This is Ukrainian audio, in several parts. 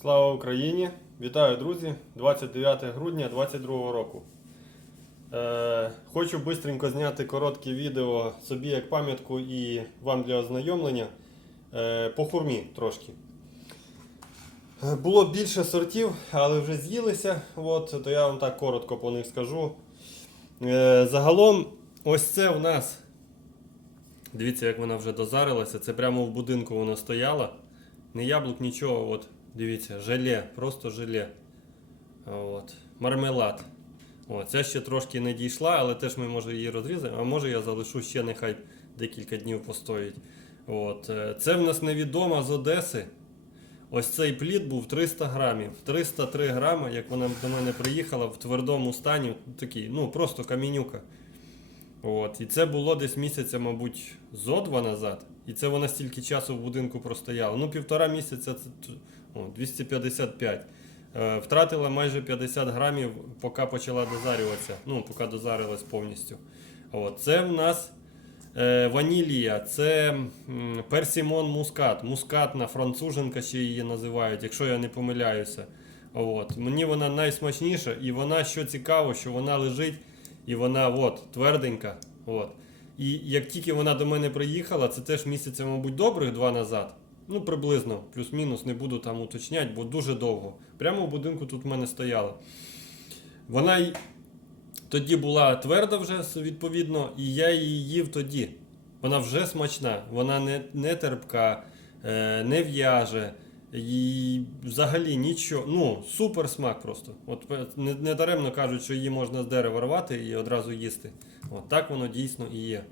Слава Україні! Вітаю, друзі! 29 грудня 2022 року. Е, хочу швидко зняти коротке відео собі як пам'ятку і вам для ознайомлення е, по хурмі трошки. Е, Було більше сортів, але вже з'їлися. От, то я вам так коротко по них скажу. Е, загалом, ось це в нас. Дивіться, як вона вже дозарилася. Це прямо в будинку вона стояла. Не яблук, нічого. От, дивіться, желе, просто желе. От. Мармелад. От, ця ще трошки не дійшла, але теж ми може її розрізати, а може я залишу ще нехай декілька днів постоїть. От. е, Це в нас невідома з Одеси. Ось цей плід був 300 грамів. 303 грами, як вона до мене приїхала в твердому стані, такий, ну просто камінюка. От. І це було десь місяця, мабуть, зо два назад. І це вона стільки часу в будинку простояла. Ну, півтора місяця це о, 255. Е, втратила майже 50 грамів, поки почала дозарюватися. Ну, поки дозарилась повністю. От. Це в нас е, ванілія, це м, персимон мускат. Мускатна француженка ще її називають, якщо я не помиляюся. От. Мені вона найсмачніша, і вона, що цікаво, що вона лежить і вона от, тверденька. От. І як тільки вона до мене приїхала, це теж місяця, мабуть, добрих два назад. Ну, приблизно, плюс-мінус, не буду там уточняти, бо дуже довго. Прямо в будинку тут в мене стояла. Вона й тоді була тверда вже, відповідно, і я її їв тоді. Вона вже смачна, вона не, не терпка, е, не в'яже. І взагалі нічого. Ну, супер смак просто. От не, не даремно кажуть, що її можна з дерева рвати і одразу їсти. От так воно дійсно і є.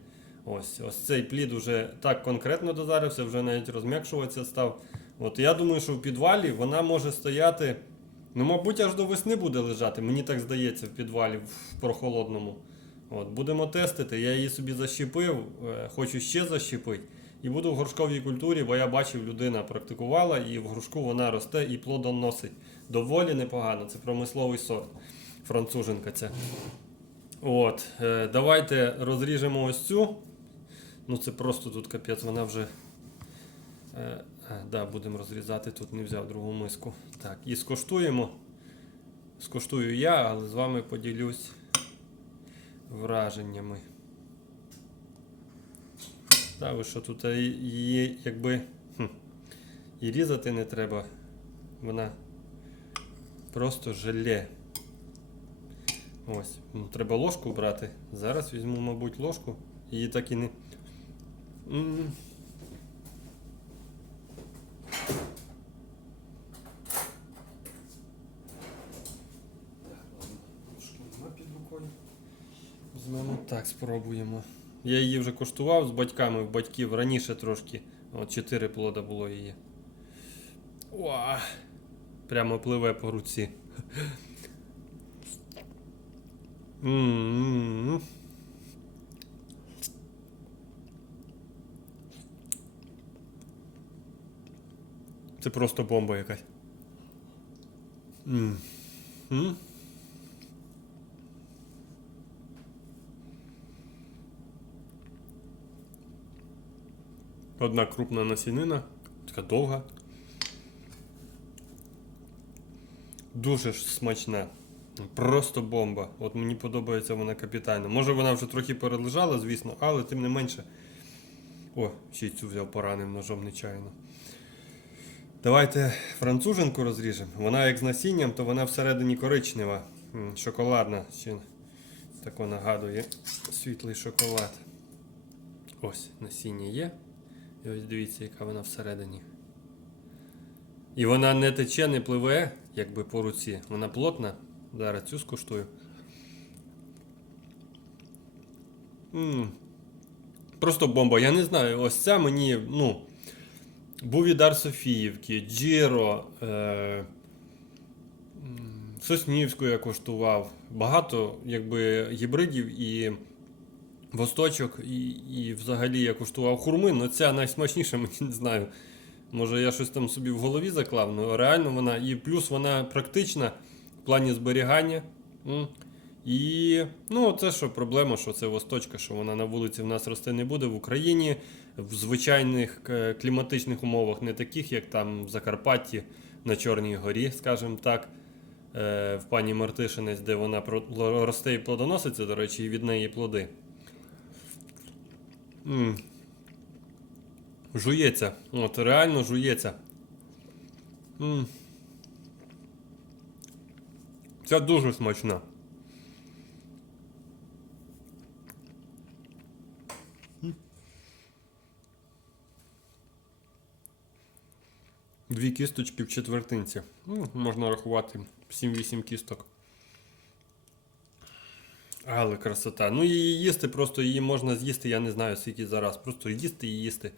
Ось, ось цей плід уже так конкретно дозарився, вже навіть розм'якшуватися став. От я думаю, що в підвалі вона може стояти. Ну, мабуть, аж до весни буде лежати, мені так здається, в підвалі в прохолодному. От, будемо тестити. Я її собі защепив, е, хочу ще защепити. І буду в горшковій культурі, бо я бачив, людина практикувала, і в горшку вона росте і плодоносить. Доволі непогано. Це промисловий сорт. Француженка ця. От, е, давайте розріжемо ось цю. Ну це просто тут капець, вона вже. Е, да, будемо розрізати, тут не взяв другу миску. Так, і скоштуємо. Скоштую я, але з вами поділюсь враженнями. Та ви що тут е, її якби хм, і різати не треба. Вона просто желе. Ось. Ну, треба ложку брати. Зараз візьму, мабуть, ложку. Її так і не. Так, ладно, ложки нема під рукою. Візьмемо так, спробуємо. Я її вже коштував з батьками в батьків раніше трошки. От 4 плода було її. О, прямо пливе по руці. Це просто бомба якась. М. М. Одна крупна насінина, така довга. Дуже ж смачна. Просто бомба. От мені подобається вона капітально. Може вона вже трохи перележала, звісно, але тим не менше. О, ще й цю взяв поранив ножом нечайно. Давайте француженку розріжемо. Вона як з насінням, то вона всередині коричнева. Шоколадна. Ще тако нагадує світлий шоколад. Ось насіння є. І ось дивіться, яка вона всередині. І вона не тече, не пливе, якби по руці. Вона плотна. Зараз цю скуштую. м Просто бомба. Я не знаю, ось ця мені, ну. Був і Дар Софіївки, Джіро, е, Соснівську я коштував. Багато якби, гібридів і восточок, і, і взагалі я коштував хурми, але ця найсмачніша, мені не знаю. Може я щось там собі в голові заклав, але реально вона. І плюс вона практична в плані зберігання. І ну, це що проблема, що це восточка, що вона на вулиці в нас рости не буде в Україні. в звичайних е, кліматичних умовах, не таких, як там в Закарпатті на Чорній горі, скажімо так, е, в пані Мартишинець, де вона росте і плодоноситься, до речі, і від неї плоди. М Жується. От, реально жується. Це дуже смачна. Дві кісточки в четвертинці. Ну, можна рахувати 7-8 кісток. Але красота. Ну її їсти, просто її можна з'їсти, я не знаю скільки зараз. Просто їсти і їсти.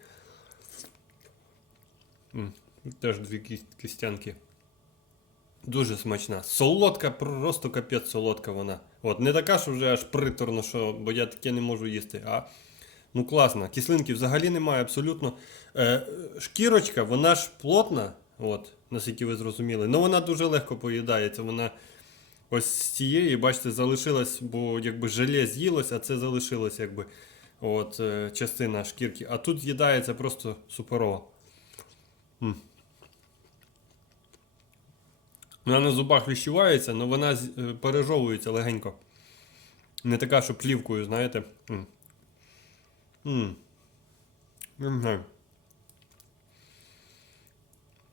Теж дві кіс- кістянки. Дуже смачна. Солодка, просто капець солодка вона. От, не така, що вже аж приторно, що, бо я таке не можу їсти. А ну класна. Кислинки взагалі немає абсолютно. Е, шкірочка, вона ж плотна, от, наскільки ви зрозуміли. Ну вона дуже легко поїдається. Вона ось з цієї, бачите, залишилась, бо якби желе з'їлось, а це залишилось якби от, е, частина шкірки. А тут з'їдається просто суперово. Вона на зубах відчувається, але вона е, пережовується легенько. Не така, що плівкою, знаєте. М. М. Не знаю.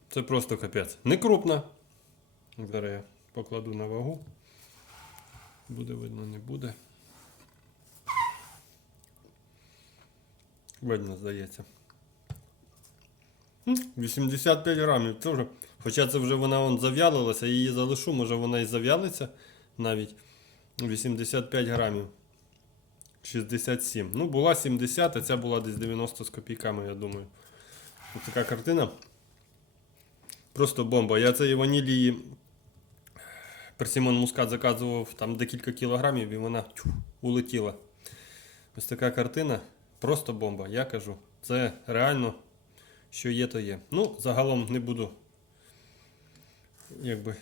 Це просто капець. Не крупна. Зараз я покладу на вагу. Буде видно, не буде. Видно, здається. 85 грамів. Це вже. Хоча це вже вона вон зав'ялилася, її залишу, може вона і зав'ялиться навіть. 85 грамів. 67. Ну, була 70, а ця була десь 90 з копійками, я думаю. Ось така картина. Просто бомба. Я цієї ванілії персимон мускат заказував там декілька кілограмів і вона тьфу, улетіла. Ось така картина. Просто бомба. Я кажу. Це реально, що є, то є. Ну, загалом не буду якби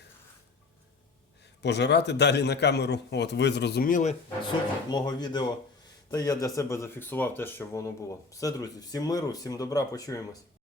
пожирати далі на камеру. От ви зрозуміли суть мого відео. Та я для себе зафіксував те, що воно було. Все, друзі, всім миру, всім добра, почуємось.